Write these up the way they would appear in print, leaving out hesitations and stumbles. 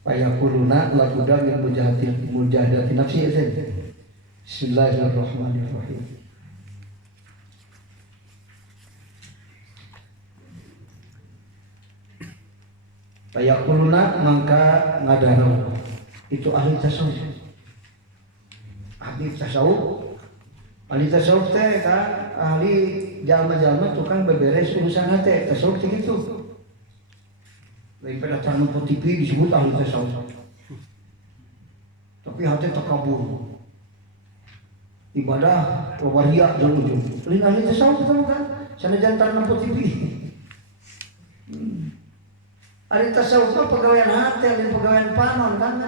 Fayakuluna labuda min mujahadati nafsi. Bismillahirrahmanirrahim. Fayakuluna mangka ngadarau itu ahli tasawuf. Ahli tasawuf teh kan ahli jalma-jalma tukang beberes urusan hati. Tasawuf gitu. Daripada cara nonton TV disebut ahli tasawuf. Tapi hati takabur. Ibadah waria jeung ujung. Lain ahli tasawuf kan? Sanajan tar nonton TV. Ahli tasawuf mah pegawaian hati, lain pegawaian panon kan?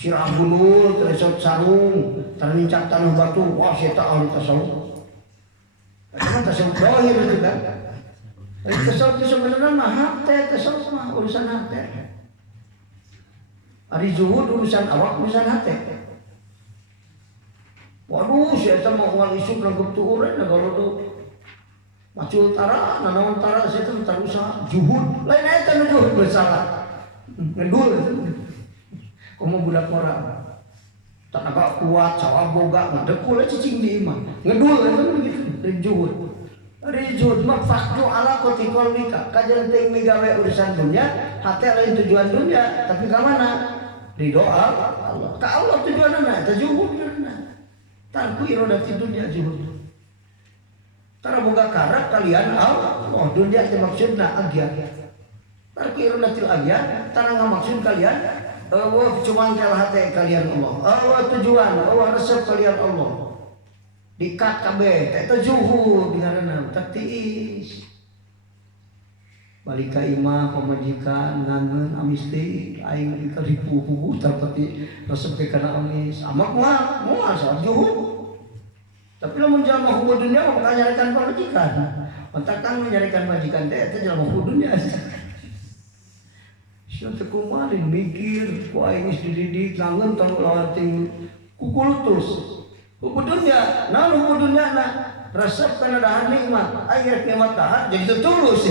Sirah gulul, teresot sarung, ternincak tanah batu, wah saya ahli tasawuf. Karena tasawuf zahir itu kan. Tasawuf itu sebenarnya mah hati, tasawuf mah urusan hati. Ari zuhud urusan awak, urusan hati. Waduh, saya mau uang isu lagu tuhuran, kalau tu macul tara, nanawan tara, saya tu tarusa zuhud. Lain aja kan zuhud bersalah, ngedul. Kamu budak orang, tak agak kuat, cawab boga, ngedekul aja cicing di imah, ngedul kan begitu, dan zuhud. Dari zuhud mak fakdu ala kotikol mika, kajian ting migawe urusan dunia, hati lain tujuan dunia, tapi ke mana? Ridho Allah, ke Allah tujuan mana? Zuhud mana? Tanku irodati dunia zuhud. Tara boga karak kalian Allah, dunia itu maksudna agian. Tanku irodati agian, tara ngamaksud kalian. Allah cuma kalah hati kalian Allah. Allah tujuan, Allah resep kalian Allah. Dikat kabeh, eta zuhud dingarana taktiis. Balik ka imah pamajikan ngangeun amis teh aing ka ripu-ripu tapi resep ke kana amis. Amak mah moal salah zuhud. Tapi lamun jalma hubud dunia mah nyarikan pamajikan. Entar kang nyarikan majikan teh eta jalma hubud dunia. Siapa kemarin mikir, kok aing geus dididik kangen tong lawan ting kukulutus. Hubud dunia, naon hubud dunia na resep kana dahan nikmat, aing nikmat dahan jadi tulus.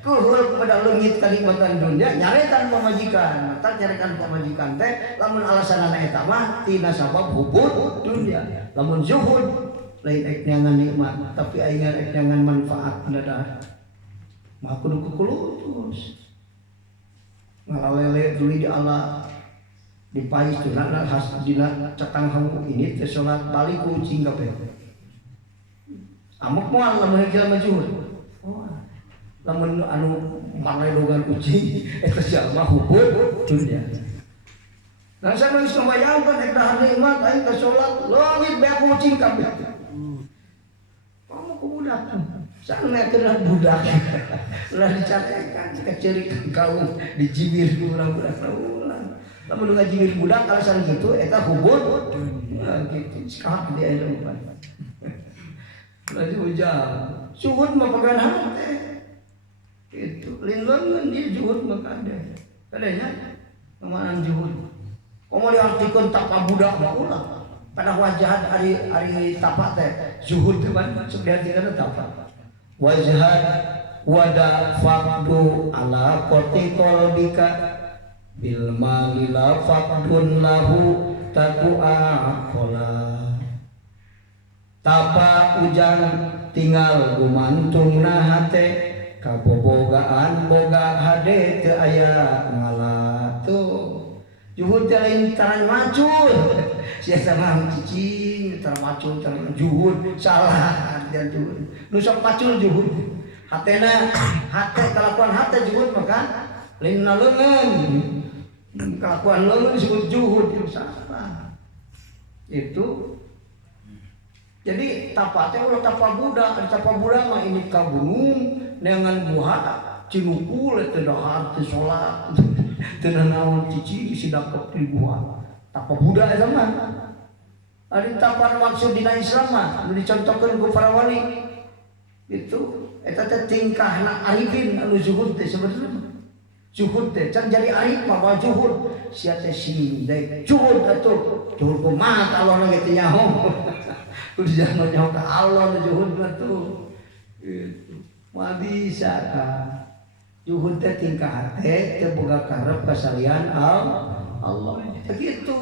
Kuhul kepada leungit kanikmatan dunia nyaretan pamajikan, tak nyaretan pamajikan teh lamun alasanana eta mah tina sabab hubud dunia. Lamun zuhud lain ek nyangan nikmat, tapi aing ek nyangan manfaat dadah. Mah kudu kukulutus. Ngalalele dulu di ala di pais tu nak khas dina cetang hamu ini teh salat balik kucing kabeh. Amuk moal lamun jalma zuhud. Oh. Lamun anu mangledogan kucing eta jalma hubud dunya. Nah saya geus ngabayangkeun eta nikmat aing ka salat leungit bae kucing kabeh. Kamu budak. Sana kena budak. Ulah dicatekan kecerikan kaum dijibir urang budak ulang. Lamun ngajibir budak alasan gitu eta hubud gitu. Sekarang dia ada umpan. Lagi ujang. Zuhud mah pegan hati. Itu lindungan dia zuhud mah kada. Kadanya kemana zuhud. Komo diartikeun tapa budak mah ulah. Pada wajah ari tapak teh zuhud teh ban sok diartikeun tapak. Wajhad wada fakdu ala koti kolbika bil malila fakdun lahu taku'a kola tapa ujang tinggal gumantung na hate kabobogaan boga hade teu aya ngalah tuh juhud teh lain taran macul sia sama cicing taran macul taran juhud salah artian juhud nu sok macul juhud hatena hate kelakuan hate juhud maka lain leungeun kelakuan leungeun disebut juhud salah itu. Jadi tapa teh ulah tapa budak mah ini ka gunung neangan buah cinukul teu dahar teu salat teu naon cici sidakep di buah tapa budak eta mah ari tapa maksud dina Islam mah anu dicontohkeun ku para wali itu eta teh tingkahna arifin anu zuhud teh sebenarnya zuhud teh can jadi arif mah zuhud sia teh sing daek zuhud atuh zuhud kumaha Allah na kitu nyaho. Kudu jangan nyawa ke Allah zuhud tuh itu mah bisa kan Juhud teh tingkah hate teu boga karep kasalian Allah. Begitu.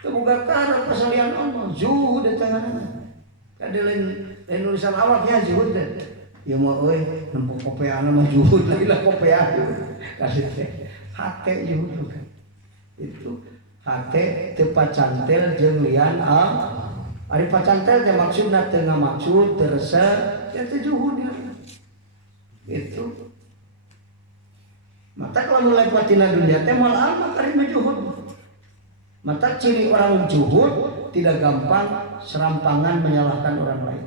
Teu boga karep kasalian Allah. Juhud teh ngaranna. Kade lain nulisan awaknya juhud teh. Ya mah euy nempo kopeana mah juhud lagi lah kopean. Kasih teh hate juhud. Itu hate teu pacantel jeung lian ari pacantel teh maksudna teu ngamaksud teu resep ya teh juhud itu. Mata kalau mulai patina dunia teh mal alma karima juhud. Mata ciri orang juhud tidak gampang serampangan menyalahkan orang lain.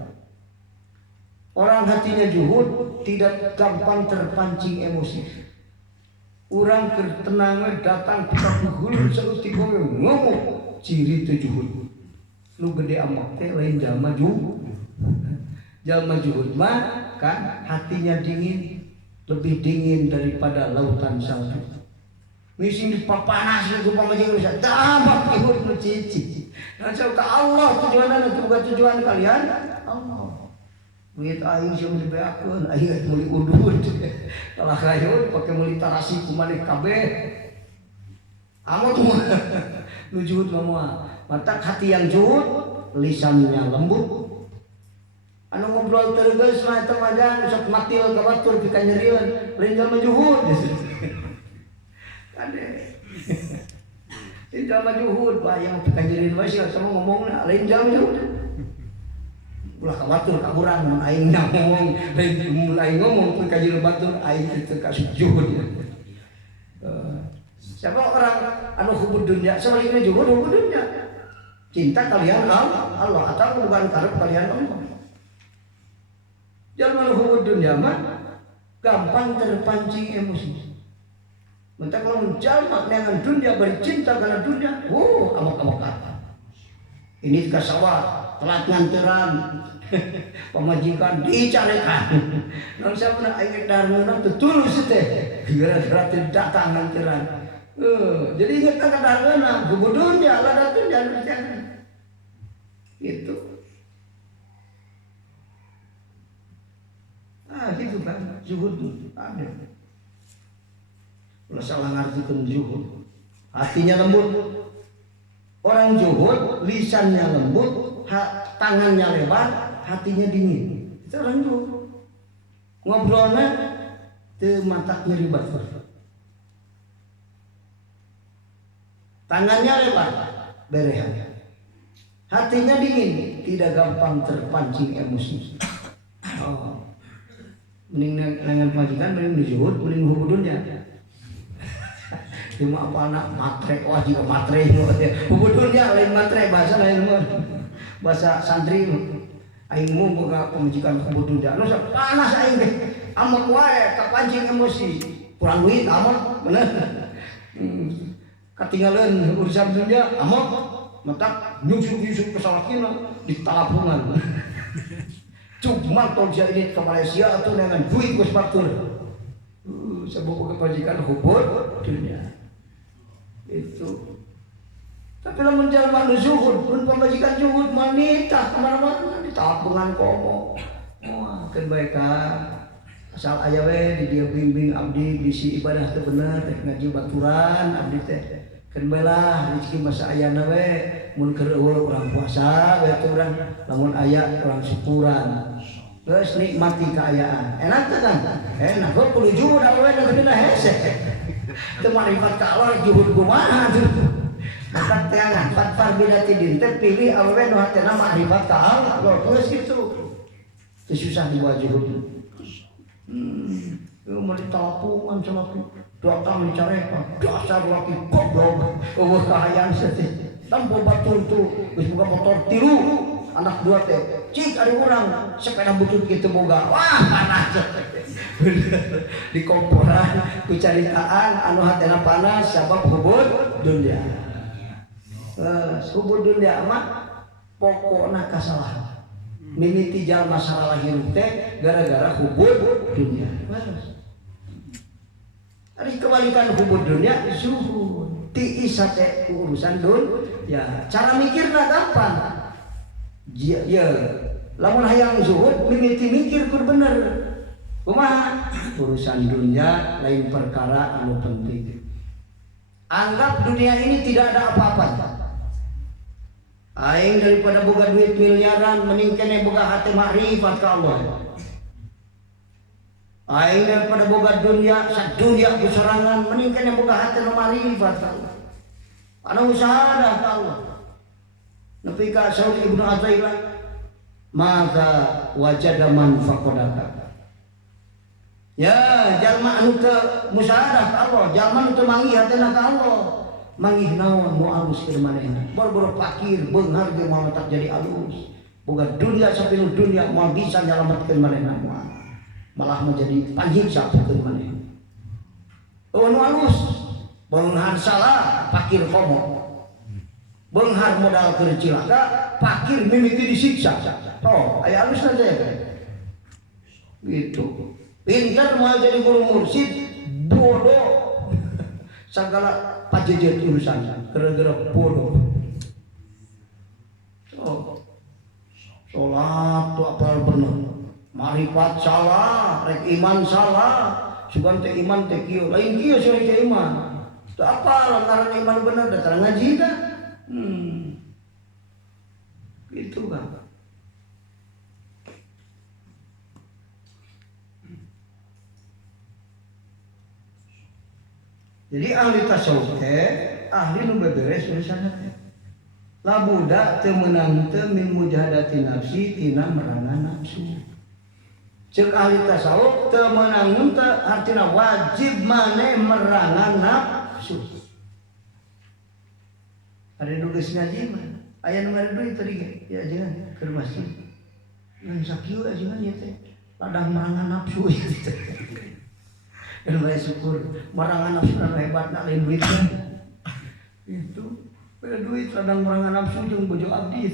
Orang hatinya juhud tidak gampang terpancing emosi. Orang ketenangan datang kita hulu seperti gue ngomong ciri itu juhud. Lu gede amak teh lain jalma juhud. Jalma juhud mah kan hatinya dingin, lebih dingin daripada lautan salju. Misi dipapanas itu pamajeng bisa dapat juhud nu cici. Nah ka Allah tujuanna tujuan kalian Allah. Duit aing sih muli beakeun, aing muli udud. Kalau kayu pakai muli tarasi kumaneh kabeh. Amot mah nu juhud mah. Mata hati yang juhud, lisannya lembut. Anu ngobrol teu geus mah eta mah jan sok matil ka batur pika nyerieun, lain jalma juhud. Kade. Lain jalma juhud, bayang pika nyerieun mah sia sama ngomongna, lain jalma juhud. Ulah ka batur ka urang mun aing ngomong, lain ngomong pun ka jero batur aing teu kasih juhud. Siapa orang anu hubud dunia, sebaliknya juhud hubud dunia. Cinta kalian Allah atau bukan karep kalian Allah. Jalma nu hubud dunia mah gampang terpancing emosi. Mentang kalau jalma dengan dunia bercinta karena dunia, amok-amokan. Ini kasawat, telat nganteran, pemajikan dicarekan. Nang sabuna aing darna teu tulus teh, gara-gara teu datang nganteran. Jadi ingat ka darna, hubud dunia lah datang jangan bicara. Itu. Gitu kan, zuhud ada. Kalau salah ngartikeun zuhud, hatinya lembut. Orang zuhud, lisannya lembut, tangannya lebar, hatinya dingin. Itu orang zuhud. Ngobrolnya teu matak nyeri batur. Tangannya lebar, berehan. Hatinya dingin, tidak gampang terpancing emosi. Mending dengan majikan, mending dijuhud, mending hubudunnya. Cuma apa anak matre, wah juga matre. Hubudunnya lain matre, bahasa lain mah. Bahasa santri, aing mau buka pemajikan hubudunnya. Lu panas aing deh, amat wae, kepancing emosi. Kurang duit, amat, bener. Ketinggalan urusan dunia, amat. Matak nyusuk-nyusuk ke salakina di talapungan. Cuma kalau dia ini ke Malaysia atau dengan duit bos batur. Sebuah kebajikan hubud dunia. Itu. Tapi lamun jalma nu zuhud, pun pembajikan zuhud manitah kemana-mana di tabungan komo. Wah, kebaikan. Asal aya we di dia bimbing abdi bisi ibadah teu bener, ngaji baturan abdi teh. Keun baelah rezeki masa ayana we, mun keur eueuh urang puasa we teh urang, lamun aya urang syukuran. Terus nikmati keayaan. Enak teh kan? Enak kok kudu juhud awewe nu gedena hese. Teu marifat ka Allah juhud kumaha tuh. Maka teh ngangkat fardilati din teh pilih awewe nu hatena marifat ka Allah. Terus gitu. Teu susah dibuat juhud. Mau ditelapungan sama datang dicarekan. Dasar laki goblok. Eueuh kahayang seutik. Tampo batur tuh geus boga motor tilu. Anak dua teh cik ada orang sepeda butut gitu boga, wah panas di komporan ku caritaan anu hatena panas sabab hubud dunia. Hubud dunia mah pokokna kasalahan. Mimiti jalma salah lahir teh gara-gara hubud dunia. Ari kebalikan hubud dunia zuhud. Ti isa teh urusan ya cara mikirna gampang. Ya, lamun hayang zuhud mimiti mikir kur bener. Kumaha urusan dunia lain perkara anu penting. Anggap dunia ini tidak ada apa-apa. Aing daripada boga duit miliaran mending kene boga hati makrifat ka Allah. Aing daripada boga dunia sadunya kusorangan mending kene boga hati makrifat ka Allah. Anu usaha dah ka Allah. Nepi ka Saud Ibnu Athaillah maka wajada man faqadaka. Ya, jalma anu teu musyahadah ka Allah, jalma anu teu manggih hatena ka Allah. Manggih naon mu alus keur manehna. Boro-boro fakir, beunghar ge moal tak jadi alus. Boga dunia sapilu dunia moal bisa nyalametkeun manehna moal. Malah menjadi panjiksa pikeun manehna. Oh anu alus. Beunghar salah, fakir komo. Beunghar modal keur cilaka, fakir mimiti disiksa. Oh, aya alus saja ya. Gitu. Pintar mau jadi guru mursyid, bodoh. Segala pajejet urusan gara-gara bodoh. Oh. Salat tu apa benar. Marifat salah, rek iman salah. Sugan teh iman teh kieu, lain kieu sih teh iman. Tu apa lantaran iman benar datang ngaji dah. Gitu kan. Jadi ahli tasawuf ahli nu beberes urusanna teh. Labuda teu meunang teu min mujahadati nafsi tina merangan nafsu. Ceuk ahli tasawuf teu meunang teu artina wajib maneh merangan nafsu. Ada nulis ngaji mah. Aya nu ngari duit tadi ge. Ya jangan keur masjid. Ngan sakieu aja nya teh. Ladang merangan nafsu. Dan saya syukur merangan nafsu dan hebat nak lain duitnya itu pada duit radang merangan nafsu jeung bojo abdi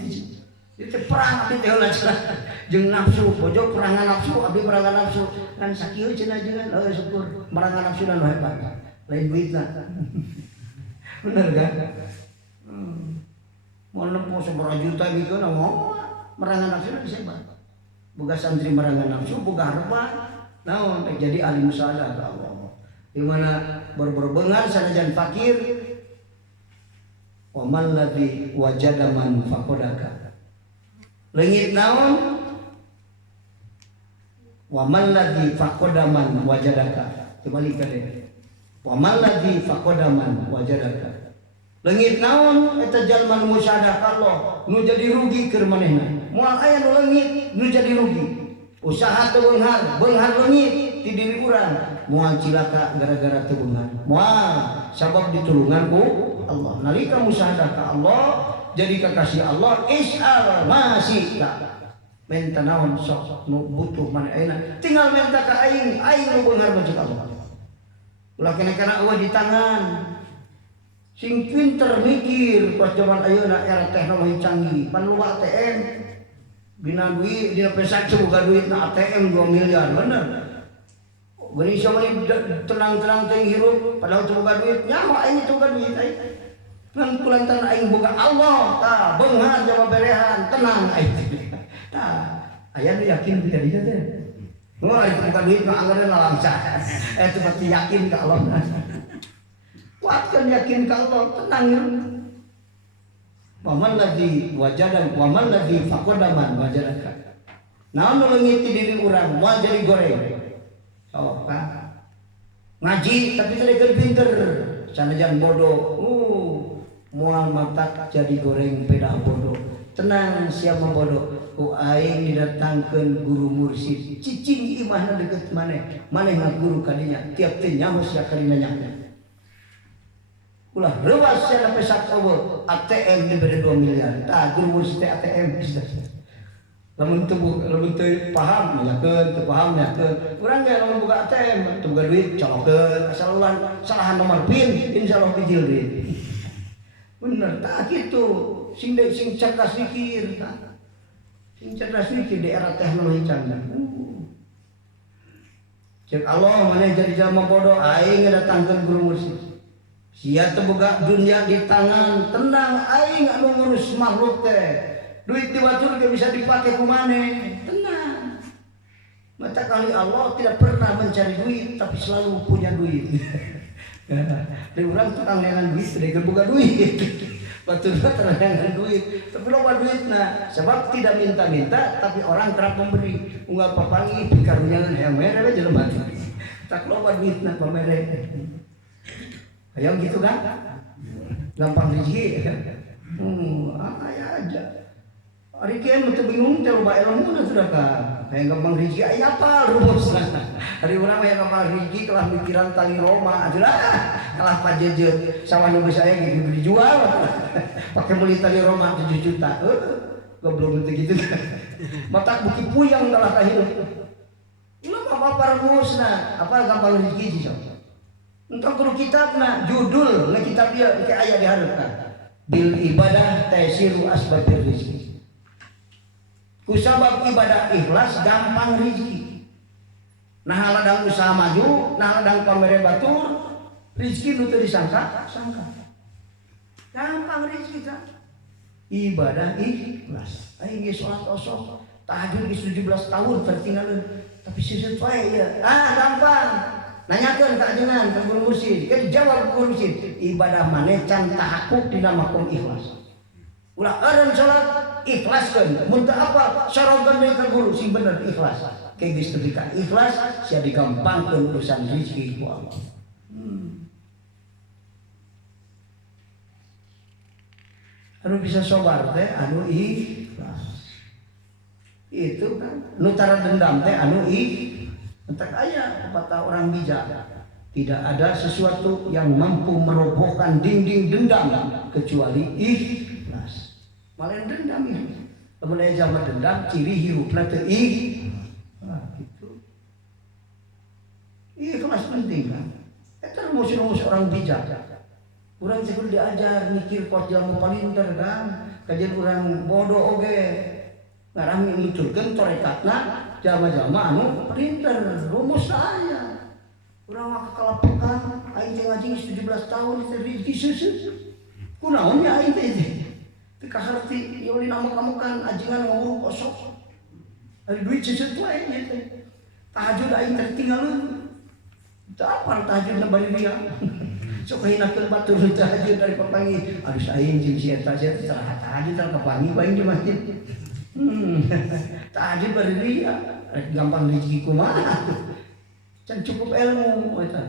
itu perang abdi teh heula jeung nafsu bojo perangan nafsu abdi perangan nafsu kan sakieu cenah jeung euy syukur merangan nafsu dan hebat lain duitna bener kan mau nempo 100 juta mikeun ngomong merangan nafsu bisa hebat boga santri merangan nafsu boga harpa naon jadi ahli musyahadah ka Allah. Di mana berbengar sanajan fakir wa man ladzi wajada man faqadaka. Leungit naon? Wa man ladzi faqada man wajadaka. Kembali ka deui. Wa man ladzi faqada man wajadaka. Leungit naon eta jalma nu musyahadah ka Allah, nu jadi rugi keur manehna. Moal aya nu leungit nu jadi rugi. Usaha teu beunghar leungit ti diri urang moal cilaka gara-gara teu beunghar moal sabab ditulungan ku Allah nalika musyahadah ka Allah jadi kekasih Allah is'al masika menta naon sok nu butuh mana ayeuna tinggal menta ka aing nu beunghar macam Allah ulah kana eueuh di tangan sing pinter mikir pas zaman ayeuna era teknologi canggih pan luar ATM bina duit dina pesak boga duit na ATM 2 miliar bener. Bani samani tenang-tenang teh hirup padahal teu boga duit nyaho aing teu boga duit aing. Ngan kulantaran aing boga Allah tah beunghar jama berehan tenang aing. Tah aya nu yakin ka dieu teh. Oh aing boga duit mah anggaran langsah. Teu pati yakin ka Allah. Kuatkan yakin ka Allah tenang. Waman ladzi wajada waman ladzi faqadaman wajadaka. Naon nu leungit ti diri urang moal jadi goreng. Oh, Pak. Ngaji tapi teu pinter, sanajan bodoh. Moal matak jadi goreng peda bodoh. Tenang siapa bodoh. Ku aing didatangkeun guru mursyid. Cicing imahna deukeut maneh. Maneh ngaguru ka dinya. Tiap teh nyaho sia kalina nya. Ulah rewas sia pesak eueuh ATM diberi 2 miliar. Tah guru mursyid teh ATM bisa. Lamun teu paham nyakeun, teu paham nyakeun. Urang ge lamun buka ATM, teu boga duit colokeun, asal ulah salahan nomor PIN, insyaallah bijil duit. Bener tah kitu. Sing cerdas mikir tah. Sing cerdas mikir di era teknologi canggih. Cek Allah maneh jadi jalma bodoh aing ngadatangkeun guru mursyid. Sia teu boga dunia di tangan, tenang aing anu ngurus makhluk teh. Duit di batur ge bisa dipake ku maneh, tenang. Mata kali Allah tidak pernah mencari duit, tapi selalu punya duit. Dari orang tukang dengan duit, dari buka duit. Batulnya terang duit, tapi loba duit nah. Sebab tidak minta-minta, tapi orang kerap memberi. Unggah papangi, pikarunya yang merah aja lemah. Tak loba duit nah pemere. Ayo gitu kan? Gampang rezeki kan? Ayah aja. Hari kian betul bingung coba ilmu na sudah kan. Kayak gampang rezeki ayah apa rumus. Hari orang yang gampang rezeki kelah mikiran tali Roma aja lah. Kalah pajeje sawah nu saya gitu dijual. Pakai beli tali Roma 7 juta. Goblok gitu kan. Mata buki puyang dalah kahirup. Ini apa rumusna? Apa gampang rezeki sih sob? Untuk guru kitabna judul na kitab dia ke aya dihareupan. Bil ibadah taisiru asbabir rizki. Kusabab ibadah ikhlas gampang rezeki. Nah haladang usaha maju, nah haladang pamere batur, rezeki nu teu disangka. Gampang rezeki kan. Ibadah ikhlas. Aing geus salat osok, tahajud geus 17 tahun tertinggalin. Tapi sisir wae ya. Gampang. Nanyakeun ka ajengan ka guru mursyid, kan jawab guru mursyid, ibadah maneh can tahakuk dina makom ikhlas. Ulah eureun salat ikhlaskeun, mun teu apa sarogan deui ka guru sing bener ikhlas. Kayak geus teu ikhlas sia digampangkeun urusan rezeki ku Allah. Anu bisa sabar teh anu ikhlas. Itu kan nu tara dendam teh anu ikhlas. Entak ayat kata orang bijak, tidak ada sesuatu yang mampu merobohkan dinding dendam kecuali ikhlas. Malah dendam ini. Kemudian zaman dendam ciri hirupna teu ikhlas. Gitu. Ikhlas penting kan. Eta rumus orang bijak. Urang cek diajar mikir kos jalma palinter kan. Kajian urang bodoh oge. Ngarang miturkeun torekatna jama-jama anu printer rumus saya. Urang mah kekalapekan aing teh ngaji 17 tahun teh rezeki susu. Kunaon nya aing teh? Teu kaharti ieu nama kamu kan ajengan ngomong kosong. Ari duit susu wae nya teh. Tahajud aing tertinggalun. Teu apal tahajudna bari dia. Sok hinakeun batur tahajud dari papangi. Aduh aing jeung si eta tahajud teh kapangi bae di masjid. Tahajud bari dia gampang rezeki kumaha. Can cukup ilmu eta.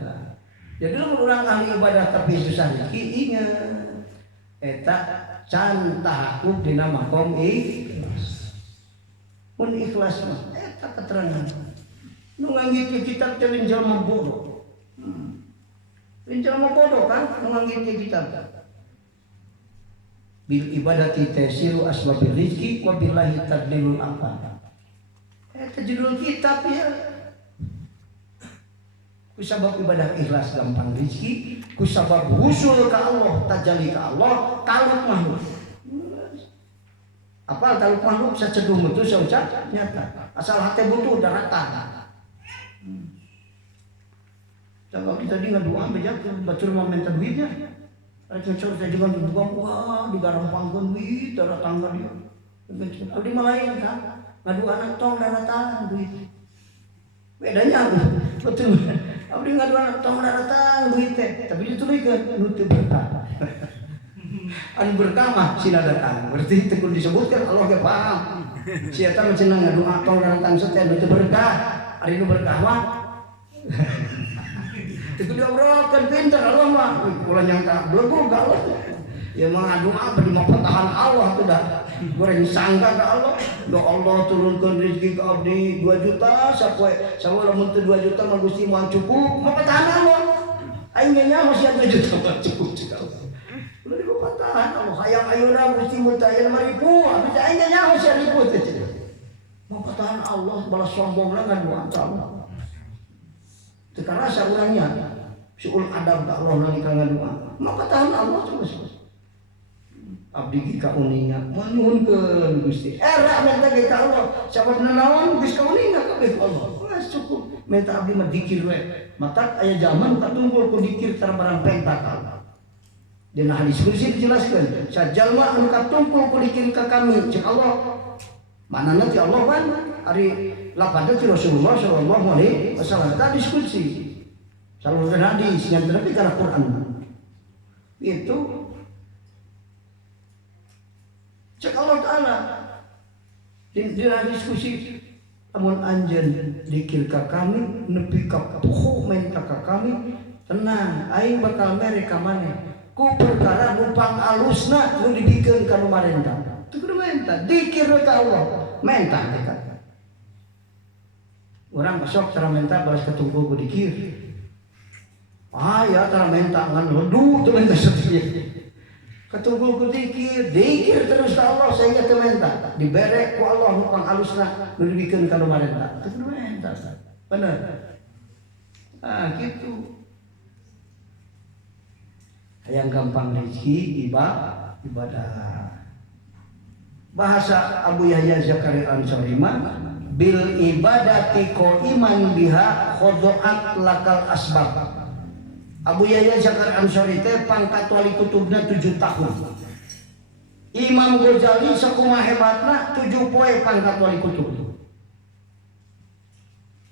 Jadi lamun urang ahli ibadah tapi susah rezeki inget eta can tahakuk dina makom ikhlas. Mun ikhlas mah eta keterangan. Nu nganggit kitab teh jelema bodoh. Jelema bodoh kan nu nganggit kitab. Bil ibadati tasiru asbabir rizki wa billahi tadlilul aqal. Eta judul kitab ya. Kusabab ibadah ikhlas gampang rizki, kusabab husul ka Allah, tajalli ka Allah, taluk makhluk. Apal taluk makhluk saceduh mutu saucap nyata. Asal hate butuh daratan. Coba kita di ngaduan bejak batur mau minta duitnya. Cocok saya juga dibuang wah digarampangkeun duit darah tangga dia. Abdi malayan kan ngadu anak tong daratan duit. Bedanya betul. Abdi ngadu anak tong daratan duit teh tapi ditulikeun nu teu berkah. Anu berkah mah sina datang. Berarti teu disebutkan Allah ge paham. Si eta mah cenah ngadu anak tong daratan teh nu teu berkah. Ari nu berkah mah itu diobrolkan pintar Allah mah ulah nyangka belegu galau ya mengadu apa di patahan Allah tuh dah goreng sangka ke Allah do Allah turunkan rezeki ke abdi 2 juta sapoe lamun teu 2 juta mah Gusti moal cukup mah patahan Allah aing nya masih 2 juta mah cukup cik Allah ulah di patahan Allah hayang ayeuna Gusti mun teu aya 5.000 abdi aing nya masih 1.000 teh mah patahan Allah balas sombongna ngaduan ka Allah tekarasa urangnya suul adab ka Allah nalika ngadua maka tahan Allah terus abdi ka uninga nyuhunkeun Gusti era minta ka Allah sabab nanaon geus ka uninga kabeh Allah geus cukup minta abdi mah zikir we matak aya zaman katunggul ku zikir tarbarang pentak Allah dina hadis kursi dijelaskeun sajalma anu katungkul ku zikir ka kami cek Allah manana ti Allah kan ari Lapatnya ti Rasulullah sallallahu alaihi wasallam ta diskusi. Salurkeun hadis yang tapi kana Quran. Itu cek Allah Ta'ala dina diskusi amun anjeun dikir ka kami nepi ka poho menta ka kami tenang aing bakal mere ka maneh ku perkara numpang alusna nu dibikeun ka pamarentah teu kudu menta dikir ka Allah menta teh kan urang besok cara menta balas ketunggu ku dikir ya cara menta ngan ledu teu menta setia ketunggu ku dikir terus ka Allah sehingga teu menta dibere ku Allah numpang alusna nu dibikeun ka pamarentah teu kudu menta bener gitu yang gampang rezeki ibadah. Bahasa Abu Yahya Zakaria Ansori bil ibadati qaiman biha khodoat lakal asbab. Abu Yahya Zakaria Ansori teh pangkat wali kutubna 7 tahun. Imam Ghazali sakumaha hebatna 7 poe pangkat wali kutub.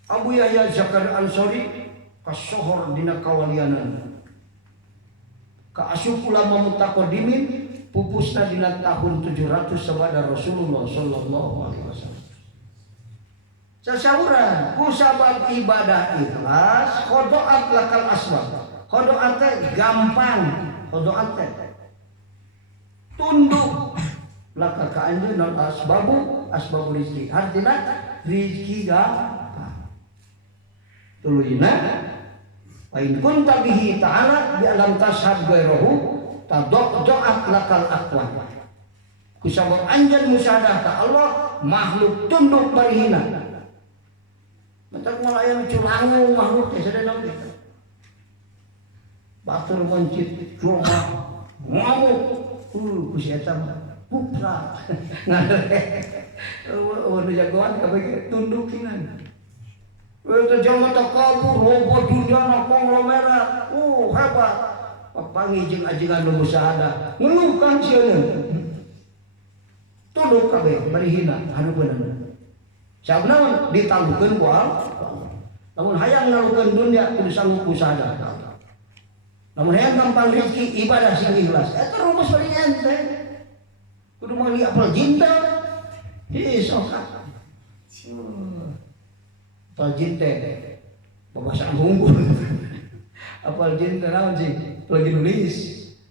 Abu Yahya Zakaria Ansori kasohor dina kawalianan. Kaasup ulama mutaqaddimin pupusna dina tahun 700 sabada Rasulullah sallallahu alaihi wasallam. Sasahuran ku sabab ibadah ikhlas khodoat lakal asbab. Khodoat teh gampang, khodoat teh tunduk laka ka anjeun asbabul rizki. Artina rizki gampang. Tuluina in kunta bihi ta'ala bi alam tashhad ghairahu tadaqat lakal aqwan kusabab anjeun musyahadah ka Allah makhluk tunduk barihina mentak moal aya culangu makhluk teh sadana teh batur mencit cuma ngamuk ku si eta putra nu jagoan kabeh tundukinan. Itu jangan tak kabur, robot dunia nak konglomerat, hebat. Panggil ajengan nu musyahadah, ngeluhkan sieun. Tunduk kabeh bari hina hareupeun. Sabna ditalukeun ku Allah. Lamun hayang ngalukeun dunia kudu sanggup musyahadah. Lamun hayang gampang rezeki ibadah sing ikhlas, eta rumus paling ente. Kudu mangli apal jinta. Sok. Apal jin teh bahasa unggul. Apal jin teh naon sih? Lagi nulis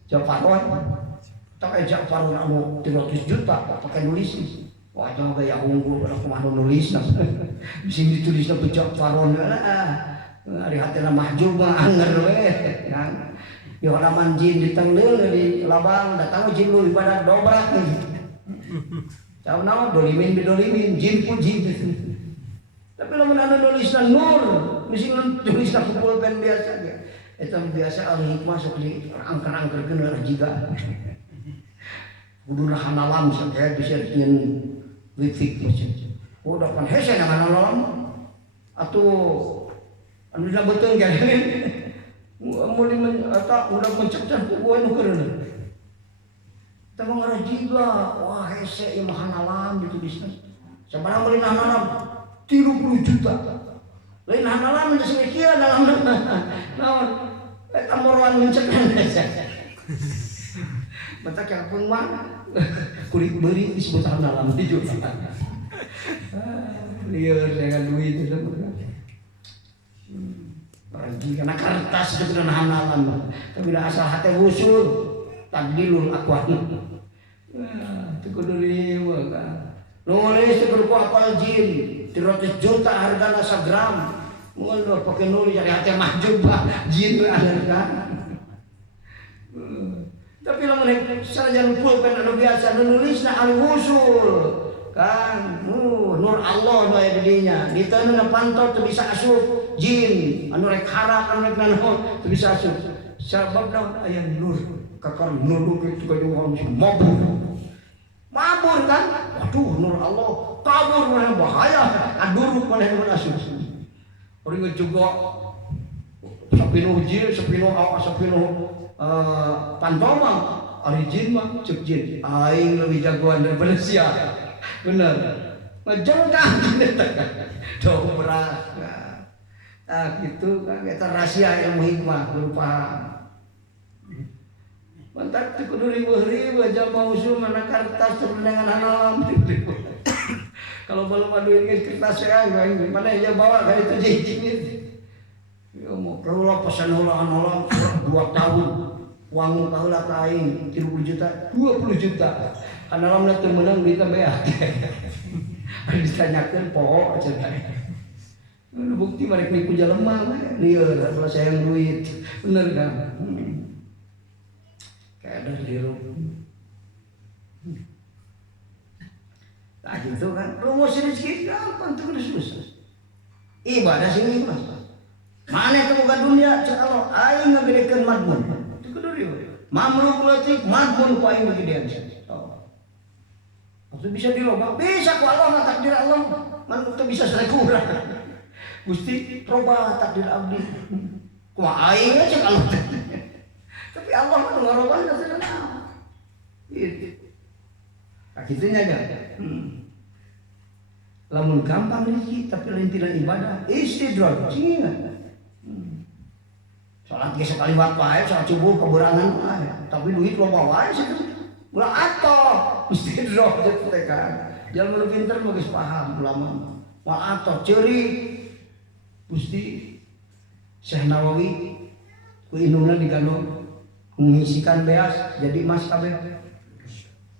Japaron. Tak kayak Japaron anu 300 juta pakai nulis. Wah, jangan gaya unggul pada kumaha nulis nah. Bisa ditulis na Japaron lah. Ari hatena mahjub mah anger we kan. Di halaman jin ditengleul di labang datang jin lu ibadah dobrak nih. Tahu naon dolimin bidolimin jin pun jin. Tapi lamun anu nulisna nur, mesti nulisna pulpen biasa ge. Eta biasa ahli hikmah sok di angker-angkerkeun jiga. Kuduna hanalam sampai bisa nyen wifik macam. Udah pan hese na hanalam. Atuh anu dina beuteung geuning. Muli eta udah mencecah ku anu keureun. Tama ngarajiga, wah hese ieu mah hanalam ditulisna. Sabaraha meuli hanalam 30 juta. Lain hanalam geus kieu dalam naon eta morwan mencekan saja. Mata kampung mah kulit beuri disebut hanalam dijual. Lieur dengan duit itu. Pergi karena kertas itu kena hanalam. Tapi dah asal hati usul tadlilul aqwan. Itu kudu lieu kan. Nulis teh kudu apal jin. 300 juta hargana sagram. Mun do pake nulis dari hati mahjub jin we kan. Tapi lamun sajan pulpen anu biasa nulisna al-wusul. Kan nur Allah nu aya di dinya. Diteuna pantot teu bisa asup jin anu rek harak anu rek naon teu bisa asup. Sababna aya nur kakar nur kitu ka jeung mabur kan? Waduh nur Allah kabur mana bahaya aduruk mana yang asup. Orang juga sapino jin, sapino pantoma, ari jin mah cek jin. Aing lebih jagoan daripada sia. Bener. ngejengkang dobrak. Nah gitu kan eta rahasia ilmu hikmah berupa mantap kudu riweuh-riweuh jalma usul mana kertas dengan alam. Kalau belum ada ini kertas ya mana aja bawa kayak itu jijik. Ya mau kalau pesan ulang 2 tahun uang kaula ka aing 30 juta 20 juta karena lamun teu meunang duit teh beak. Ditanyakeun poho cenah. Bukti mereka nipu jelema lieur kalau sayang duit bener kan. Kayak ada di rumah. Nah gitu kan promosi rezeki gampang tuh susah. Ibadah sing ikhlas. Mana itu bukan dunia cek Allah aing ngagedekeun madmun. Itu kudu riweuh. Mamluk latif madmun ku aing bagian. Oh. Maksud bisa dirobah, bisa ku Allah takdir Allah. Man teu bisa selek kurang. Gusti robah takdir abdi. Kumaha aing cek Allah. Tapi Allah mah ngarobahna teh naon. Gitu. Nah kitunya aja. Lamun gampang rezeki tapi lain tidak ibadah istidraj cingan. Salat ge sekali wae, salat subuh keberangan wae, tapi duit loba wae situ. Ulah atoh istidraj teh kan. Jalma nu pinter mah geus paham ulama. Wah atoh ceurik. Gusti Syekh Nawawi ku indungna digandong mengisikan beas jadi emas kabeh.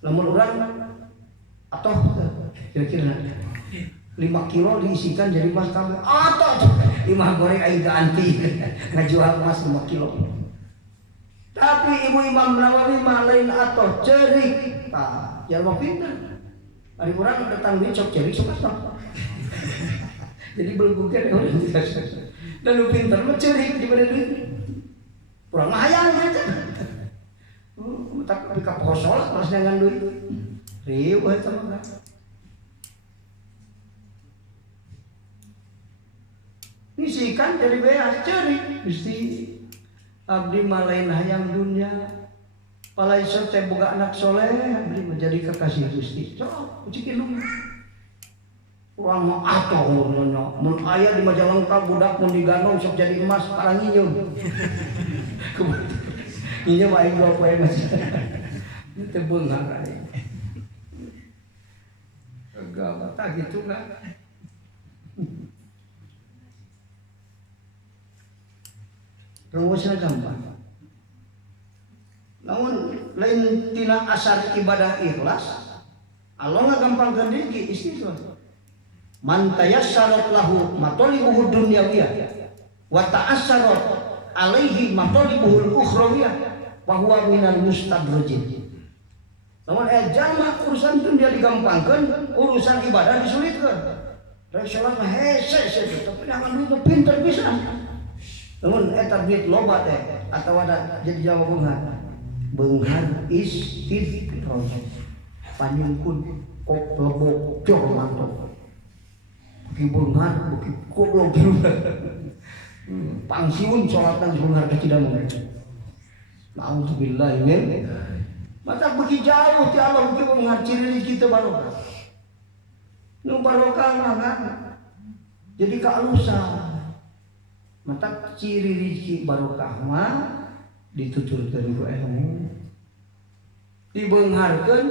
Lamun urang atoh kira-kira 5 kilo diisikan jadi emas kabeh. Atoh imah goreng aing ganti ngajual emas 5 kilo. Tapi Ibu Imam Nawawi mah lain atoh ceurik. Tah, jalma pinter. Ari urang datang duit sok ceurik sok atoh. Jadi belum kan orang dan lu pinter mah ceurik dibanding duit. Kurang hayang aja. Tak ka poho salat pas dengan duit. Rieuh eta mah. Ngisikan jadi beas ceurik Gusti abdi mah lain hayang dunya. Palaisa teh boga anak soleh abdi menjadi kekasih Gusti. Sok ucik indung. Urang mah atoh nyonya. Mun aya di Majalengka budak mun digandong sok jadi emas parang nginyeum. Nginyeum aing dua poe mas. Teu beunghar aing. Enggak tak gitu kan. Rumusna gampang. Namun lain tina asar ibadah ikhlas, Allah ngagampangkeun rezeki istighfar. Man tayassarat lahu matalibuhu dunyawiyah wa ta'assarat alaihi matalibuhul ukhrawiyah wa huwa minal mustadrajin. Namun jalma urusan dunia digampangkeun, urusan ibadah disulitkeun. Rek salat mah hese tapi jangan duit pinter pisan. Namun eta duit loba teh atawa jadi jawa beunghar istidraj. Panyungkun kok lebok jor mantap. Bagi beunghar bagi goblok pangsiun salatan beunghar teh tidak mungkin. Nauzubillah min. Mata bagi jauh ti Allah bagi beunghar ciri rezeki teh barokah. Nu barokah mah kan. Jadi kaalusan. Mata ciri rezeki barokah mah dituturkeun ku ilmu. Dibeungharkeun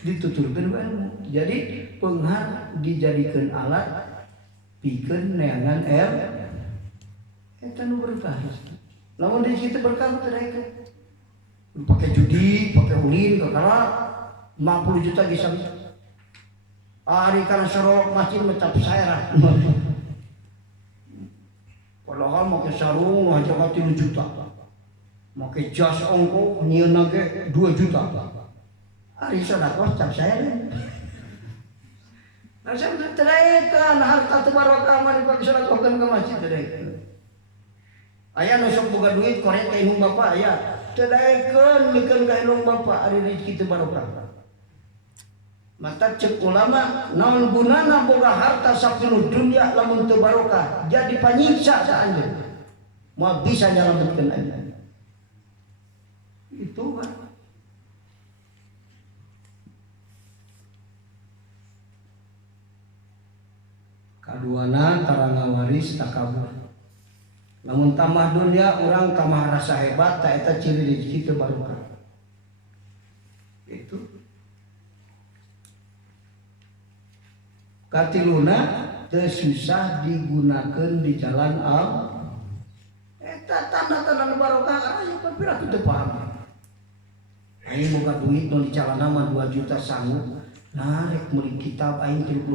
dituturkeun ku ilmu. Jadi beunghar dijadikeun alat pikeun neangan eta nu berkah. Lamun di situ berkah teh daek. Pakai judi, pakai ulin kakara 50 juta bisa. Ari kana sarok masjid mencap saera. Padahal make sarung aja 3 juta. Make jas ongko nyieunna ge 2 juta. Ari sedekah cap saera. Nah, saya terdaekan harta teu barokah mah dipake sedekahkeun ka masjid terdaekan. Aya nu sok boga duit korek ka indung bapa aya. Terdaekan mikeun ka indung bapa ari rezeki teu barokah. Mata cek ulama naon gunana boga harta sapinuh dunya lamun teu barokah jadi panyiksa ka anjeun. Moal bisa nyalametkeun anjeun. Itu kan. Kaduana tara ngawaris takabur. Lamun tamah dunia orang tamah rasa hebat tak eta ciri rezeki teu barokah. Itu. Katiluna teu susah digunakeun di jalan Allah. Eta tanda-tanda barokah aya papira teu paham. Aing boga duit nu di calana mah 2 juta sanggup. Nah, rek meuli kitab aing 30.000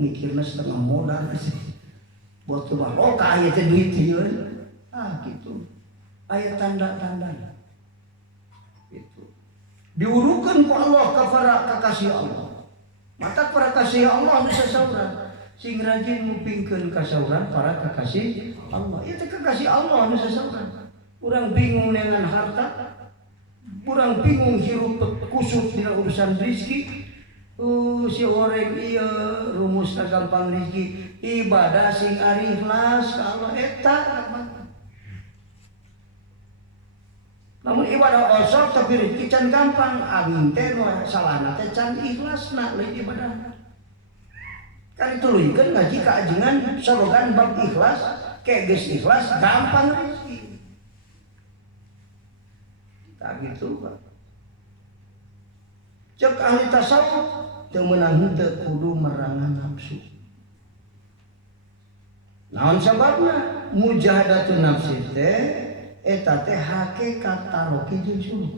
mikirna setengah modal. Buat teu barokah aya teh duit ieu. Gitu. Aya tanda-tanda. Gitu. Diurukeun ku Allah ka para kakasih Allah. Mata para kakasih Allah nu sasaurang. Sing rajin ngupingkeun kasauran para kakasih Allah. Ieu teh kakasih Allah nu sasaurang. Urang bingung dengan harta. Urang bingung hirup kusut dina urusan rezeki. Si orang ieu rumusna gampang rezeki. Ibadah sing ari ikhlas ka Allah eta. Namun ibadah osok tapi rezeki can gampang. Abing teh salahna teh can ikhlasna lain ibadah. Kan dituluykeun ngaji kaajengan slogan bab ikhlas, ke geus ikhlas gampang rezeki. Tak gitu Pak. Cek ahli tasawuf teu meunang henteu kudu merangan nafsu. Naon sababna? Mujahadatun nafsi teh eta teh hakikat taroki jeung suluk.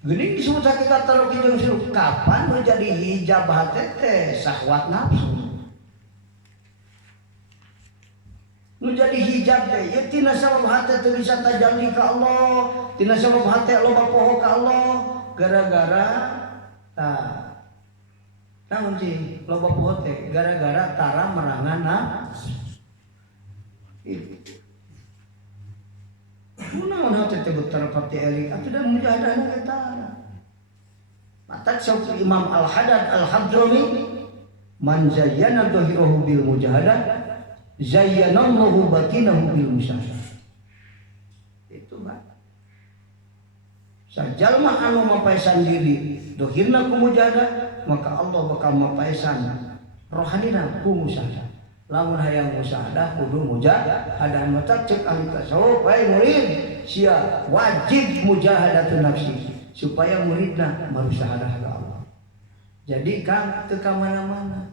Geuning disebut hakikat taroki jeung suluk. Kapan nu jadi hijab hate teh syahwat nafsu. Nu jadi hijab teh ya tina sabab hate teu bisa tajalli ka Allah, tina sabab hate loba poho ka Allah gara-gara naon sih loba poho teh gara-gara tara merangan nafsu. Kunaon hate teh betara pati elik atuh da mujahadana eta. Matak Syekh Imam Al-Haddad Al-Hadrami man zayyana dhahirahu bil mujahadah zayyanallahu batinahu bil musyahadah. Itu Pak. Sajalma anu mapaesan diri dohirna ku mujahadah maka Allah bakal mapaesan rohanina ku musyahadah. Lamun hayang musyahadah kudu mujahadah matak cek ahli tasawuf bae murid sia wajib mujahadatun nafsi supaya muridna marusyahadah ka Allah. Jadi Kang teu ka mana-mana.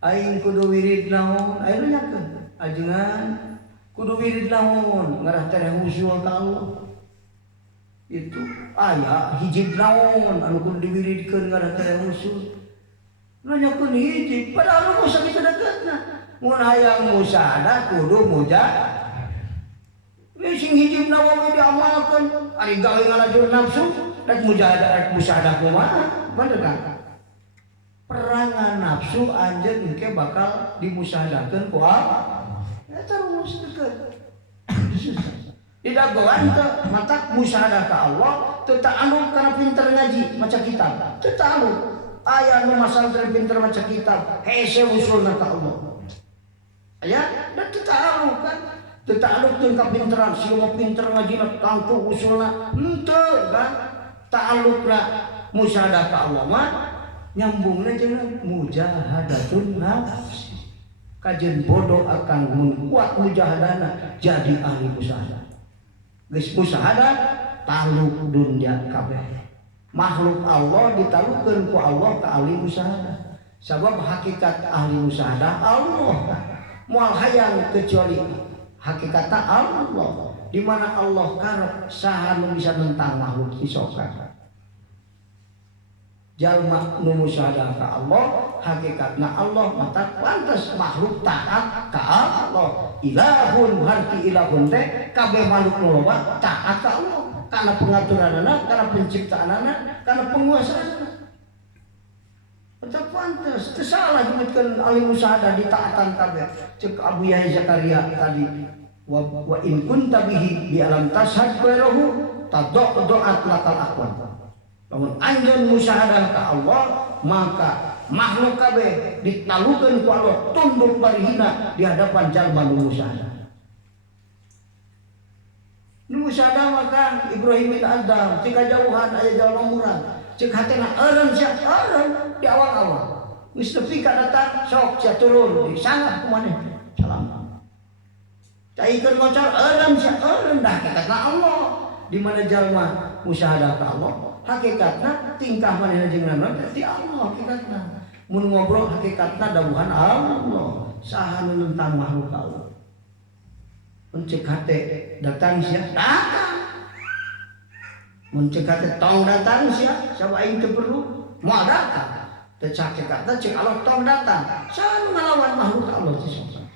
Aing kudu wirid naon? Aing nyakeun. Ajengan kudu wirid naon? Ngarah teh usul ka Allah. Itu aya hiji naon anu kudu diwiridkeun ngarah teh usul. Nanyakeun hiji padahal nu sakitu deketna. Mun hayang musyahadah kudu mujahadah. Sing hiji nawawi diamalkeun ari gawe ngalajur nafsu rek mujahadah rek musyahadah kumaha? Bener kan? Perangan nafsu anjeun engke bakal dimusyahadahkeun ku Allah. Eta rumus deukeut. Didagoan teh matak musyahadah ka Allah teu ta'alluq kana pinter ngaji maca kitab. Teu ta'alluq. Aya nu masal pinter maca kitab, hese usulna ka Allah. Aya da teu ta'alluq kan. Teu ta'alluq teu kapinteran, sieu pinter ngajina tangtu usulna. Henteu kan. Ta'alluqna musyahadah ka Allah mah nyambungna jeung mujahadatun nafsi. Kajen bodoh akan mun kuat mujahadana jadi ahli musyahadah. Geus musyahadah taluk dunya kabeh. Makhluk Allah ditalukkeun ku Allah ka ahli musyahadah. Sabab hakikat ahli musyahadah Allah. Moal hayang kecuali hakikatna Allah. Di mana Allah karep saha nu bisa nentang makhluk isokan. Jalma nu musyahadah ka Allah hakikatna Allah mata pantas makhluk taat ka Allah. Ilahun harti ilahun teh kabeh makhluk nu loba taat ka Allah kana pengaturanana, kana penciptaanana, kana penguasaanana. Mata pantas teu salah nyebutkeun ahli musyahadah ditaatan kabeh. Cek Abu Yahya Zakaria tadi wa in kunta bihi bi alam tashhad qirahu tad'at lakal aqwan. Lamun anjeun musyahadah ka Allah maka makhluk kabeh ditalukeun ku Allah tunduk bari hina di hadapan jalma nu musyahadah. Nu musyahadah maka Ibrahim bin Adham tika jauhan aya jalma murad. Cek hatena eureun sia eureun di awal-awal. Geus nepi ka datang sok sia turun disangat ku maneh salam. Cai keur ngocor eureum sia eureum dah hakikatna Allah. Di mana jalma musyahadah ka Allah, hakikatna tingkah manehna jeung naon ti Allah hakikatna. Mun ngobrol hakikatna dawuhan Allah. Saha nu nentang makhluk Allah. Mun ceuk hate datang sia datang. Mun ceuk hate tong datang sia sabab aing teu perlu moal datang. Teu hakikatna ceuk Allah tong datang. Saha nu ngalawan makhluk Allah ti sampeyan.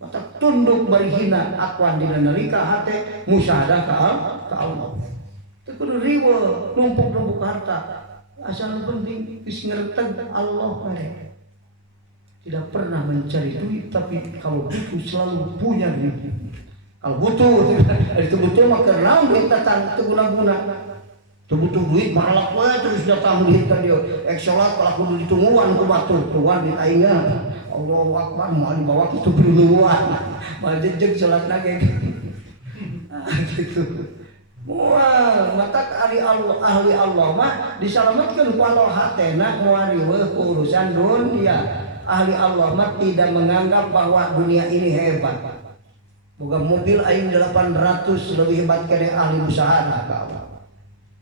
Mata tunduk bari hina akuan dina nalika hate musyahadah ka Allah. Teu kudu riweuh numpuk-numpuk harta. Asal penting geus ngereteg Allah bae. Tidak pernah mencari duit, tapi kalau butuh selalu punya duit. Kalau butuh itu butuh mah keur naon duit datang teu guna-guna. Teu butuh duit maralak we terus datang duit ka dieu. Ek salat kalau kudu ditungguan ku batur tuan di aingna. Allahu Akbar mau dibawa kitu duluan. Majid jeung salatna ge. Gitu. Wah, mata ahli Allah mah disalametkeun ku Allah hatena ngawariweuh urusan dunia. Ahli Allah mah tidak menganggap bahwa dunia ini hebat. Boga mobil aing 800 lebih hebat kene ahli musyahadah ka Allah.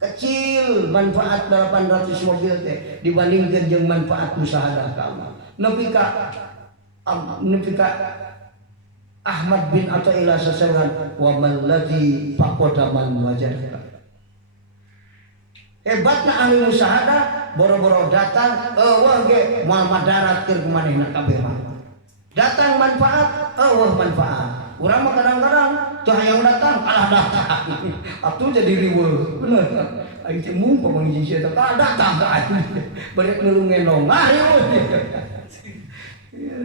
Kecil manfaat 800 mobil teh dibandingkeun jeung manfaat musyahadah ka Allah. Nepi ka Ahmad bin Athaillah sasaran wa man ladzi faqada man wajadaka. Hebatna ahli musyahadah boro-boro datang eueuh ge moal madarat keur kumanehna kabeh mah. Datang manfaat, eueuh manfaat. Urang mah kadang-kadang teu hayang datang, alah datang. Atuh jadi riweuh. Bener. Aing teh mumpung ngiji sia teh datang ka aing. Bari nulung ngendong. Ah riweuh.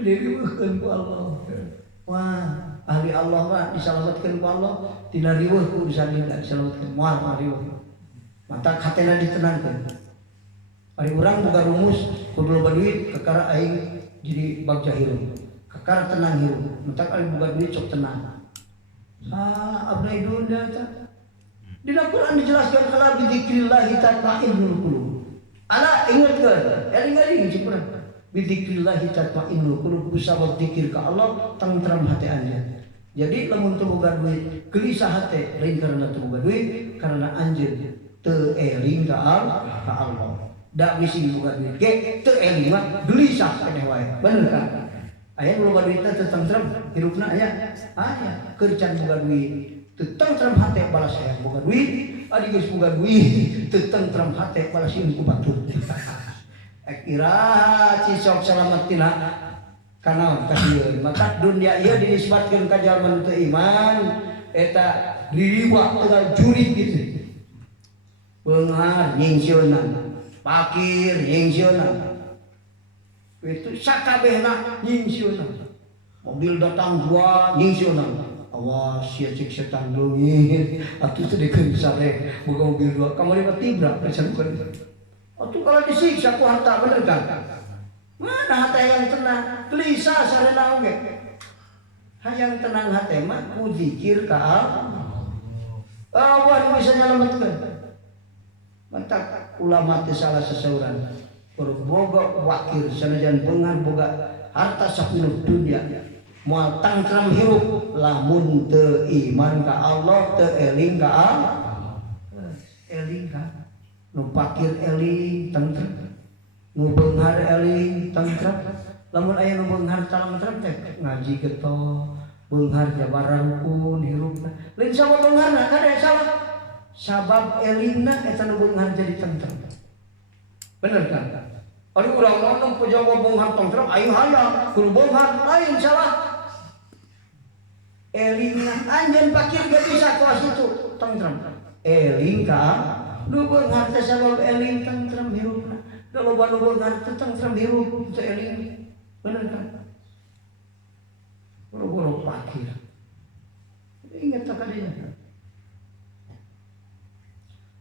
Diriweuhkeun ku Allah. Wah, ahli Allah mah disalametkeun ku Allah, tina riweuh ku bisa disalametkeun moal riweuh. Mata hatena ditenangkeun. Ari urang boga rumus kudu loba duit kakara aing jadi bagja hirup. Kakara tenang hirup. Mata ari boga duit sok tenang. Salah abdi dunia tah. Dina Quran dijelaskan kala bi dzikrillah tatma'innul qulub. Ala ingetkeun, eling-eling cipeuran. Bidzikrillah tatma'innul qulub, sabab zikir ka Allah tentrem hati anjeun. Jadi lamun teu boga duit, gelisah hate lain karena teu boga duit, karena anjeun teu eling ka Allah. Da bisi boga duit ge teu eling mah gelisah keneh wae. Bener kan? Aya nu boga duitna teu tentrem, hirupna aya. Aya keur can boga duit, teu tentrem hate balas hayang boga duit, ari geus boga duit, teu tentrem hate balas ieu ku batur. Iraha cisok salamatina kana kasieun maka dunia ieu dinisbatkeun ka jalma teu iman eta diriwa tegal jurig kitu beunghar nyingsieunan fakir nyingsieunan itu sakabehna nyingsieunan mobil datang dua nyingsieunan awas sia cek setan leungit atuh teu dekeun sare boga mobil dua kamari mah tibrak disalukeun. Atuh kalau disiksa ku harta bener kan? Mana harta yang tenang? Gelisah sarena oge. Hayang tenang hate mah ku zikir ka Allah. Allah bisa nyalametkeun. Mantak ulama teh salah sesauran. Boga wakil sanajan beunghar boga harta sapenuh dunia. Moal tangtram hirup lamun teu iman ka Allah, teu eling ka Allah. Eling ka nu pakir eling tentrem, nu beunghar eling tentrem. Lamun aya nu beunghar tentrem teh ngaji geto, beunghar jabar rukun hirupna. Lain sabab beungharna kada salah. Sabab elingna eta nu beunghar jadi tentrem. Bener kan? Ari urang ngomong pejawa beunghar tentrem aing hayang kudu beunghar lain salah. Elingna anjeun pakir ge bisa kuas itu tentrem. Eling ka nu beunghar teh sabab eling tentrem hirupna. Da loba nu beunghar teh tentrem hirup teu eling. Bener kan? Boro-boro pakir. Ingat tak kadinya.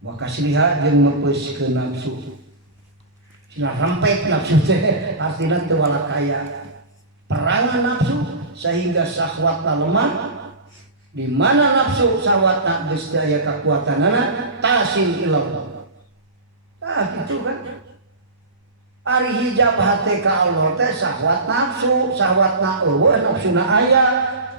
Maka siliha jeung mepeuskeun nafsu. Cina rampek nafsu teh artina teu wala kaya. Perangan nafsu sehingga syahwatna lemah. Di mana nafsu syahwatna geus daya kakuatanana tasil ilallah. Gitu kan. Ari hijab hate ka Allah teh syahwat nafsu, syahwatna eueuh nafsuna aya,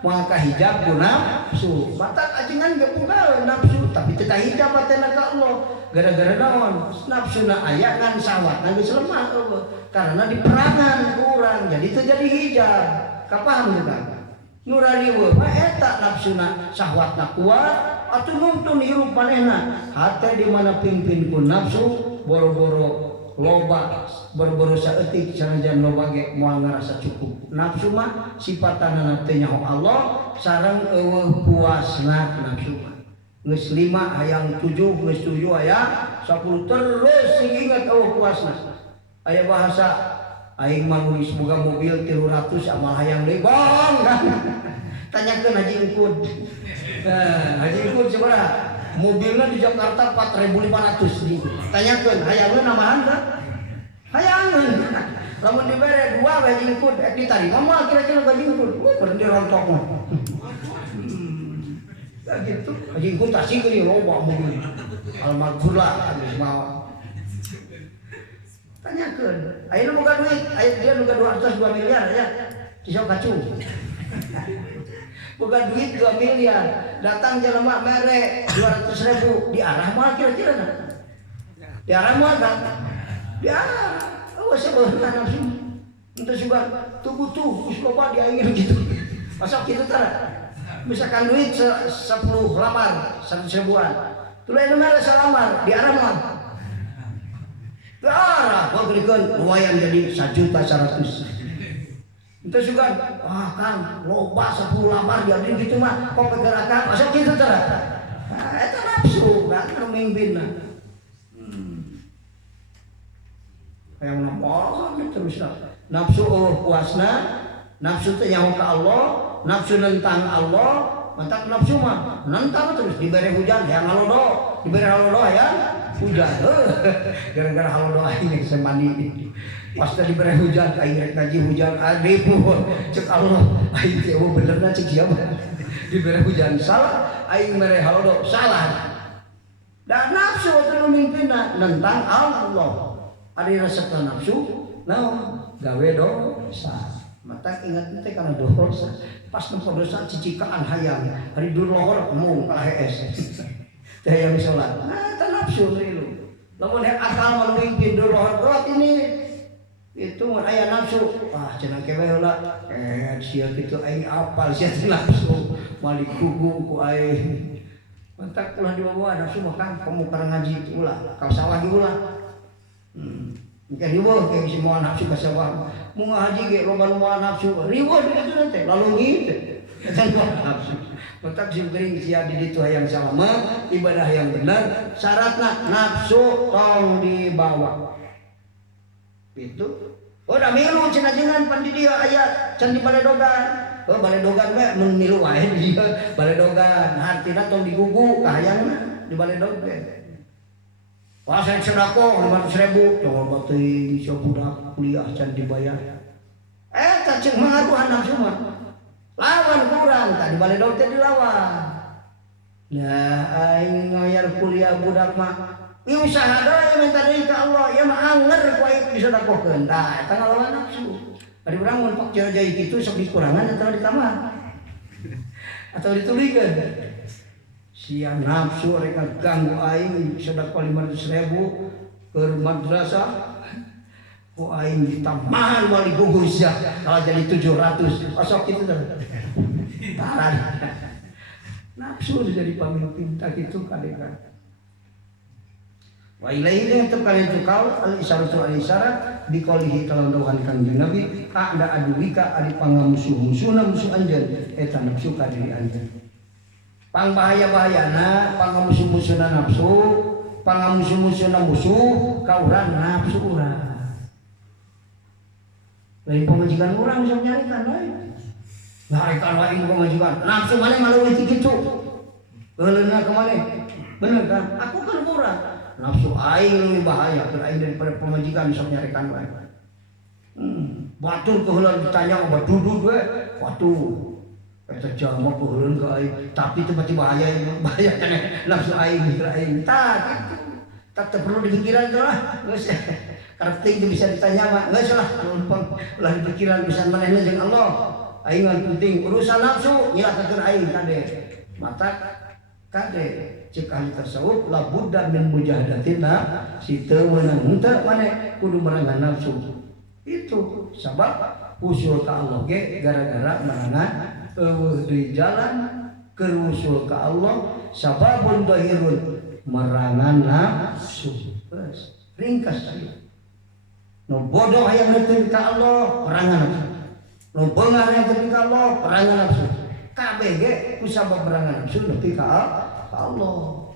moal ka hijab ku nafsu. Batak ajengan ge punggal nafsu, tapi teu ka hijab hatena ka Allah. Gara-gara naon? Nafsuna aya kan syahwatna geus lemah eueuh. Karena diperangan ku urang, jadi teu jadi hijab. Kapaham teu kan? Nu rariweuh mah eta nafsuna syahwatna kuat atuh nuntun hirup manehna. Hate di mana pimpin ku nafsu boro-boro loba berboro saeutik sanajan loba ge moal ngarasa cukup. Nafsu mah sifatana teh nyaho Allah sareng eueuh puasna nafsu mah. Geus 5 hayang 7, geus 7 hayang 10 terus sing ingat eueuh puasna. Aya bahasa aing mah geus boga mobil 300 amal hayang deui bong. Tanyakeun Haji Engkud. Haji Engkud sabaraha? Mobilnya di Jakarta 4.500 di. Tanyakeun hayangeun namahan kan? Hayangeun. Lamun dibere 2 Haji Engkud ditarima moal kira-kira Haji Engkud. Keur dirontok mah. Ya gitu. Haji Engkud tasih geuning loba mobil. Al-Maghfurlah geus mawa. Tanyakeun, ayeuna boga duit, dia boga 202 miliar ya. Kisah kacung. Boga duit 2 miliar, datang jelema mere 200.000 diarah moal kira-kira nah. Diarah moal kan? Diarah. Oh sebeunah nafsu. Untuk juga tubuh geus loba diaingin gitu. Masa kitu tara. Misalkan duit 10 lamar 100.000-an. Tuluy nu mere salamar diarah moal. Diarah, kok dikeun lumayan jadi 1.100.000. Itu juga, kan loba 10 lamar jadi gitu mah kok pergerakan masa gitu tara. Nah, eta nafsu kan mimpinna. Kayak ngomong terus nafsu puasna, nafsu teh nyaho ka Allah, nafsu nentang Allah, mantap nafsu mah nentang terus dibere hujan yang halodo, dibere halodo ya hujan. Gara-gara halodo aing geus mandi. Pas tadi diberi hujan, aing rek ngaji hujan adipu cek Allah, aing teh benerna cek siapa diberi hujan salah, aing mere halodo salah. Dan nafsu teh mimpinna nentang Allah. Ari resepna nafsu, naon gawe dosa. Mata ingat teh kana dosa. Pas nempo dosa cicikaan hayang, hari dur lohor mung ka HS. Teh yang salat. Nah, teh nafsu teh lu. Lamun akal mimpin dur lohor berat ini itu aya nafsu cenah kewe heula sia kitu aing apal sia nafsu malik kugu ku aing mantak ulah dibawa nafsu mah kan kamu karang ngaji ulah ka sawah ulah mungkin riweuh ke si moal nafsu ka sawah mun ngaji ge loba moal nafsu riweuh di ditu teh lalu gitu eta nafsu mantak sim geuring sia di ditu hayang salama ibadah yang benar syaratna nafsu tong dibawa itu. Oh da milu cenah jenengan pan di dieu aya can di baledogan. Oh baledogan we mun milu wae di dieu baledogan. Artina tong digugu ka hayangna di baledogan. Wah saya sedekah 500.000 coba teuing sia budak kuliah can dibayar. Eta ceuk mangaruhan nafsu mah. Lawan kurang tah di baledogan teh dilawan. Nah aing ngayar kuliah budak mah ieu sahada yang minta deui ka Allah, ieu mah anger ku aing disedekahkeun. Tah eta ngalawan nafsu. Ari urang mun pak jaya kitu sok dikurangan atau di kamar. Atau ditulikeun. Sia nafsu rek ganggu aing sedekah 500.000 keur madrasah. Ku aing ditamahan wali gugus ya. Kalau jadi 700, sok kitu tah. Taran. Nafsu jadi pamimpin tak kitu kadang. Wa ilaihi tetep kalian tukal al-isyaratu al-isyarat biqaulihi kalauan kanjeng Nabi a'da aduwika ari pangamusuh-musuhna musuh anjeun eta nafsu ka diri anjeun. Pangbahaya-bahayana pangamusuh-musuhna nafsu, pangamusuh-musuhna musuh ka urang nafsu urang. Lain pamajikan urang sok nyarikan wae. Nyarikan wae pamajikan. Nafsu mane maleuwih ti kitu. Heuleuna ka mane? Bener kan? Aku kan urang. Nafsu aing lebih bahaya aing daripada pemajikan sok nyarekan wae. Batur keheula ditanya obat dudud we. Waduh. Eta jalma keheula ka aing, tapi tiba-tiba bahaya kana nafsu aing mikir aing. Tak gitu. Tak perlu dipikiran lah. Geus arti itu bisa ditanya mah nggak salah lah pikiran bisa manehna jeung Allah aing penting urusan nafsu nyilakakeun aing kade mata kade cek ahli tasawuf la budda min mujahadatina si teu meunang henteu maneh kudu merangan nafsu itu sabab usul ka Allah ge gara-gara merangan eueuh di jalan keur usul ka Allah sababun dhahirun merangan nafsu ringkas saja nu bodoh yang neuteup ka Allah merangan nafsu nu beungar yang neuteup ka Allah merangan nafsu kabeh ge ku sabab merangan nafsu nepi ka Allah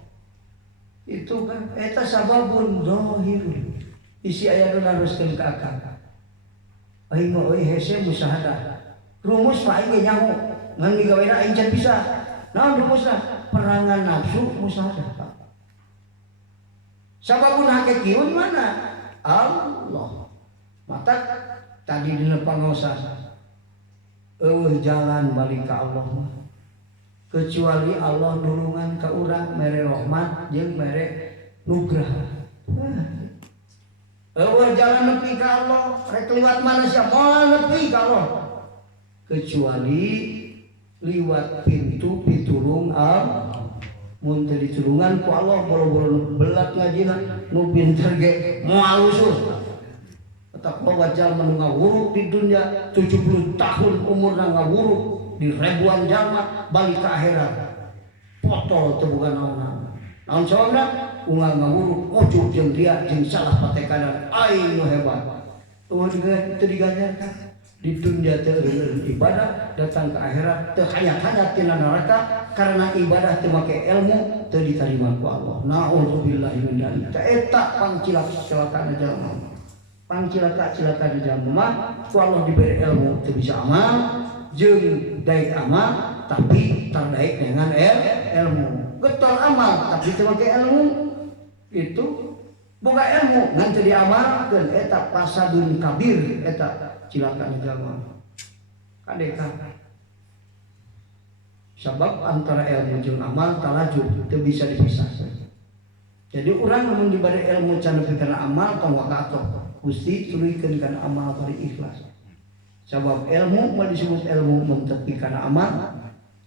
itu kan eta sababun dhahirun isi aya nu naruskeun ka akal aing mah euy hese musahadah rumus mah aing nyaho ngan migawena aing can bisa naon rumusna perangan nafsu musahadah sababun hakikiun mana Allah mata tadi dina pangaosan eueuh jalan balik ka Allah kecuali Allah nulungan ka urang mere rahmat jeung mere nugrah eueuh jalan nepi ka Allah rek liwat mana sia moal nepi ka Allah kecuali liwat pintu pitulung Allah mun teu ditulungan ku Allah boro-boro belat ngajina nu pinter ge moal usul tak bawa jalma ngawuruk di dunia 70 tahun umurna ngawuruk di ribuan jalma balik ke akhirat potol teu boga naon-naon naon sababna ulah ngawuruk ujug jeung dia jeung salah patekanan aing nu hebat teu diganjarkan di dunia teu ibadah datang ke akhirat teu hayat-hayat tina neraka karena ibadah teu make ilmu teu ditarima ku Allah naudzubillahi min dzalik eta pangcilaka jalma pangcilaka di jalma ku Allah diberi ilmu teu bisa amal jeung daek amal tapi terdaek dengan ilmu getol amal tapi teu make ilmu itu boga ilmu ngan teu diamalkeun eta pasadun kabir eta cilaka jalma kadeka sebab antara ilmu jeung amal talajud teu bisa dipisah jadi urang mun dibari ilmu can nepi kana amal tong wakato Gusti tuluykeun kana amal bari ikhlas sabab ilmu mau disebut ilmu mun tepi kana amal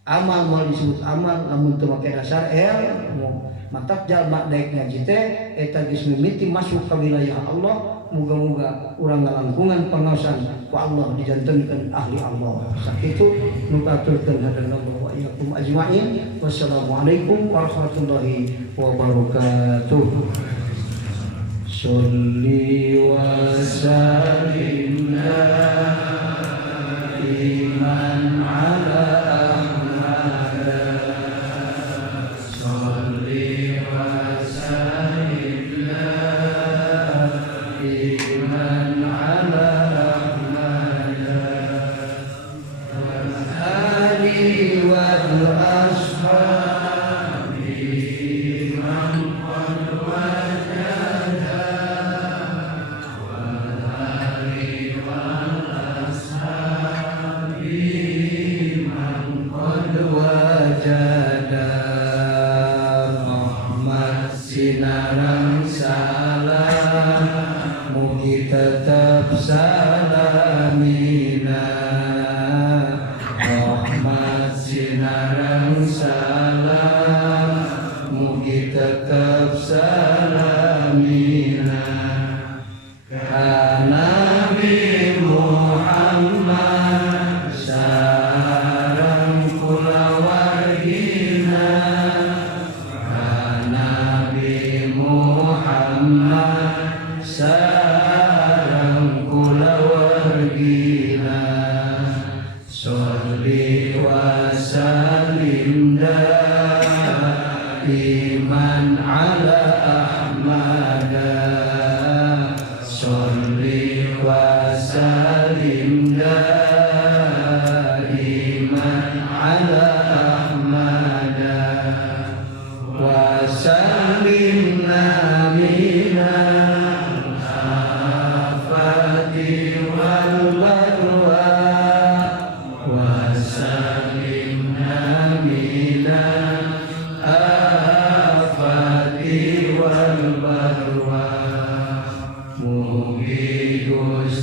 amal mau disebut amal lamun teu make dasar ilmu matak jalma daek ngaji teh eta geus mimiti masuk ka wilayah Allah muga-muga urang ngalangkungan pangaosan ku Allah dijantenkeun ahli Allah sakitu nu katurkeun hadanallahu wa iyyakum ajmain wassalamualaikum warahmatullahi wabarakatuh sholli wa sallim iman ala wa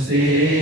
Gusti